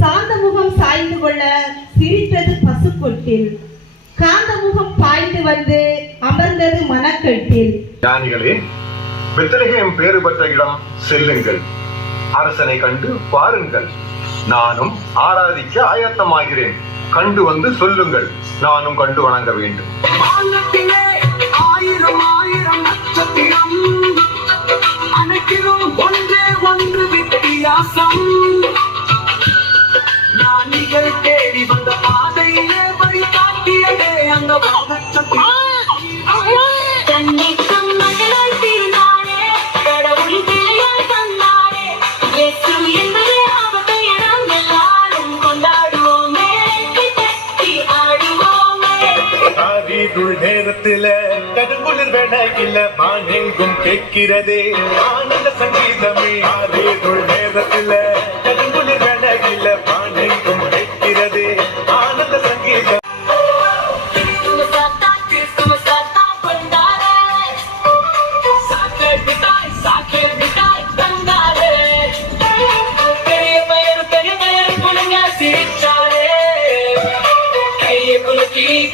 சாந்தமுகம் சாய்ந்து கொள்ள சிரித்தது பசுக்கொட்டில், காந்தமுகம் பாய்ந்து வந்து அமர்ந்தது மனக்கட்டில். ஞானிகளே, பெத்லகேம் பேறு பெற்ற இடம் செல்லுங்கள், அரசனை கண்டு பாருங்கள். நானும் ஆராதிக்க ஆயத்தமாகிறேன், கண்டு வந்து சொல்லுங்கள், நானும் கண்டு வணங்க வேண்டும். ஆயிரம் ஆயிரம் நட்சத்திரம் அனைத்திலும் ஒன்றே ஒன்று வித்தியாசம். ஞானிகள் தேடி வந்த பாதையிலே வழி காட்டியதே அந்த நேரத்தில கடுங்குளிர் வேணகில மானெங்கும் கேட்கிறதே ஆனந்த சங்கீதமே. நேரத்தில கடுங்குளிர் வேணகில மானெங்கும் கேட்கிறதே ஆனந்த சங்கீதம்.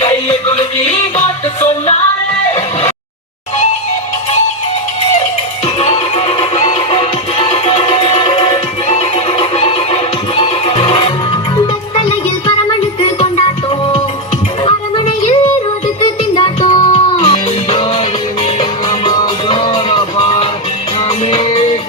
கையை குலுக்கி பாட்டு சொன்னாரே. பெத்தலையில் பரமனுக்கு கொண்டாட்டம், அரமனையில் ரோதுக்கு திண்டாட்டம். அநேக